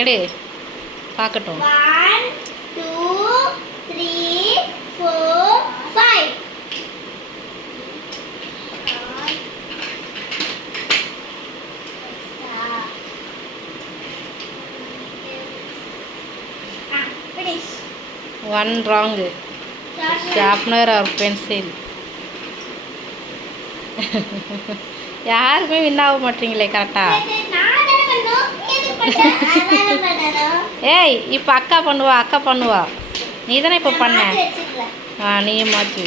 எடு பார்க்கட்டும். 1 2 3 4 5. Finish. One wrong. Sharpener or pencil. யாருமே வின் ஆக மாட்டீங்களே கரெக்டா? ஏய் இப்போ அக்கா பண்ணுவா. நீ தானே இப்போ பண்ண. நீயும் மாற்றி.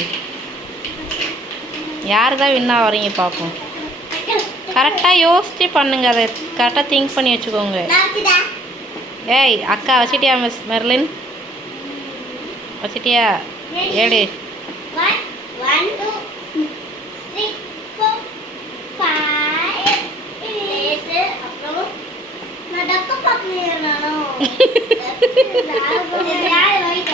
யார் தான் வின் ஆகிறீங்க பார்ப்போம். கரெக்டாக யோசிச்சு பண்ணுங்க, அதை கரெக்டாக திங்க் பண்ணி வச்சுக்கோங்க. ஏய் அக்கா வச்சிட்டியா மிஸ் மெர்லின்? வச்சிட்டியா? ஏடு. 1 2 3 4 5. அப்புறம் நான் டக்க பார்க்கலையே நானும். யார் வைக்க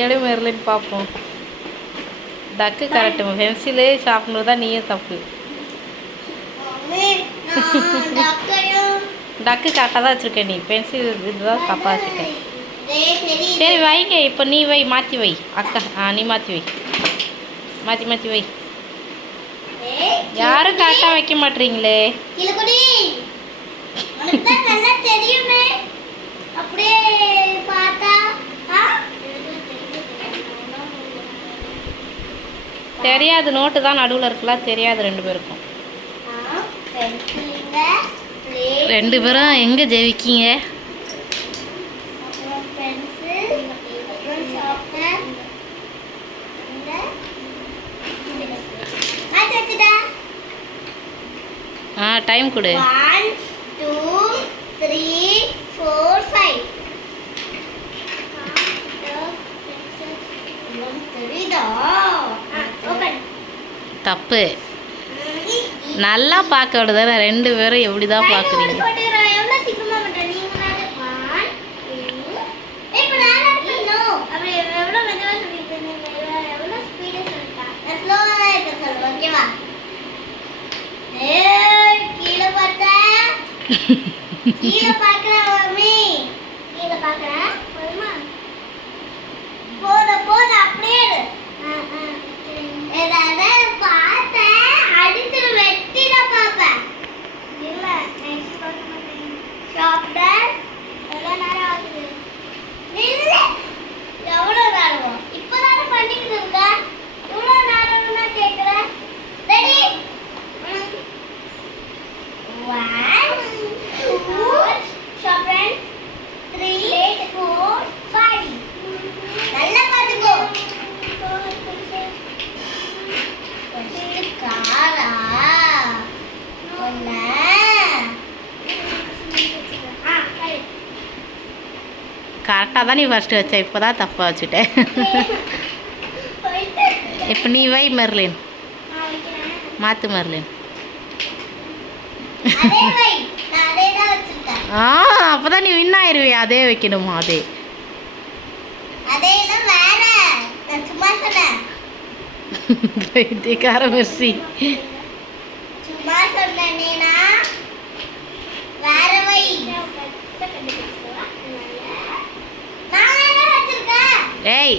ஏடு மெர்லின் பார்ப்போம். டக்கு கரெக்டு, பென்சிலு ஷார்ப்னர் தான் நீயும் தப்பு. டக்கு கரெக்டாக தான் வச்சுருக்கேன், நீ பென்சில் இதுதான் தப்பாக வச்சுருக்கேன். சரி வைங்க, இப்போ நீ வை, மாற்றி வை அக்கா. நீ மாற்றி வை, மாற்றி வை. யாரும் கரெக்டாக வைக்க மாட்டீங்களே. தெரியாது, நோட்டு தான் நடுவில் இருக்கலாம், தெரியாது ரெண்டு பேருக்கும். ரெண்டு பேரும் எங்கே ஜெயிக்கீங்க? டைம் கொடு. 1 2 3 4 5. தப்பு. நல்லா பார்க்க விடுதானே, ரெண்டு பேரும் எப்படி தான் பார்க்குறீங்க? கரெக்டாக தான் நீ ஃபஸ்ட்டு வச்ச, இப்போ தான் தப்பாக வச்சுட்டேன். இப்போ நீ வை மெர்லின், மாற்று மெர்லின். அப்போ தான் நீ வின் ஆயிடுவியா? அதே வைக்கணுமா? அதே பைத்தியக்கார மெர்சி. ஏய்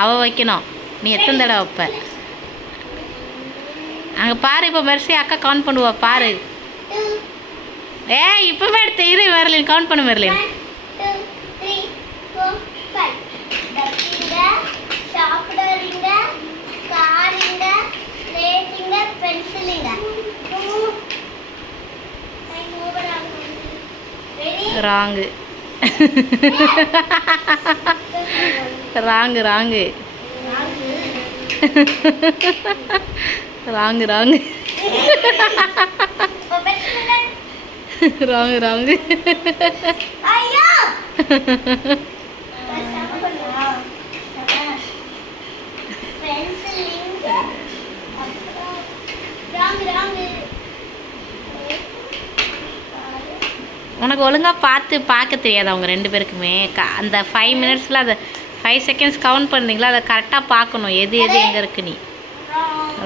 அவ வைக்கணும், நீ எத்தனை தடவை வைப்ப? அங்கே பாரு, இப்போ மெர்சி அக்கா கவுண்ட் பண்ணுவா பாரு. ஏய் இப்போவே எடுத்து இரு மெர்லின், கவுண்ட் பண்ணு மெர்லின். 1 2 3 4 5. டப்பிங்க, ஷார்ப்னரிங்க, காரிங்க, ஸ்லேட்டிங்க, பென்சிலிங்க. Wrong. Wrong wrong wrong wrong. Wrong wrong. ஐயோ உனக்கு ஒழுங்காக பார்க்க தெரியாது அவங்க 2 பேருக்குமே. அந்த 5 மினிட்ஸில் அதை 5 செகண்ட்ஸ் கவுண்ட் பண்ணுறீங்களா, அதை கரெக்டாக பார்க்கணும் எது எது எங்கே இருக்கு. நீ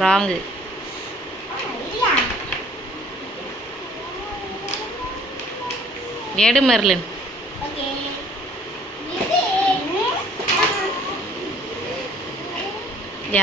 ராங்கு. எடு மெர்லின்.